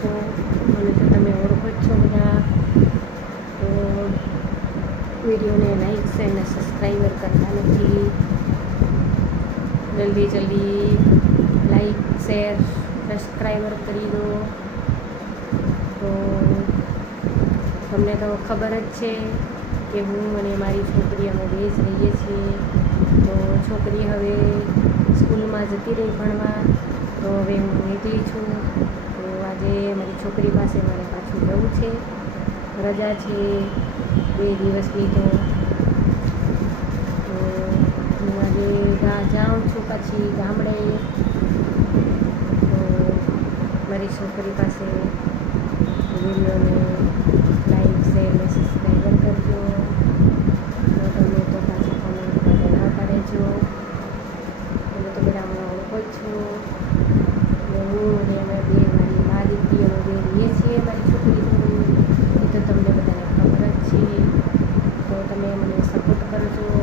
છો, મને તો તમે ઓળખો જ છો બધા. તો વિડીયોને લાઈક શેર અને સબસ્ક્રાઈબર કરતા નથી. જલ્દી લાઈક શેર સબસ્ક્રાઈબર કરી દો. તો તમને તો ખબર જ છે કે હું અને મારી છોકરી અમે બે જ રહીએ છીએ. તો છોકરી હવે સ્કૂલમાં જતી રહી ભણવા, તો હવે હું એકલી છું. તો આજે મારી છોકરી પાસે મારે પાછું જવું છે, રજા છે 2 દિવસની. તો હું આજે જાઉં છું પાછી ગામડે. તો મારી છોકરી પાસે વિડીયોને લાઈક શેર અને સબસ્ક્રાઈબર કરજો. તો તમે તો પાછા કોમેન્ટમાં જણાવતા રહેજો. તમે તો બધા હમણાં ઓળખો જ છો. હું અને અમે બે મારી મા દીકરી અમે બે રહીએ છીએ મારી છોકરી જોડે. એ તો તમને બધાને ખબર જ છે. તો તમે મને સપોર્ટ કરજો.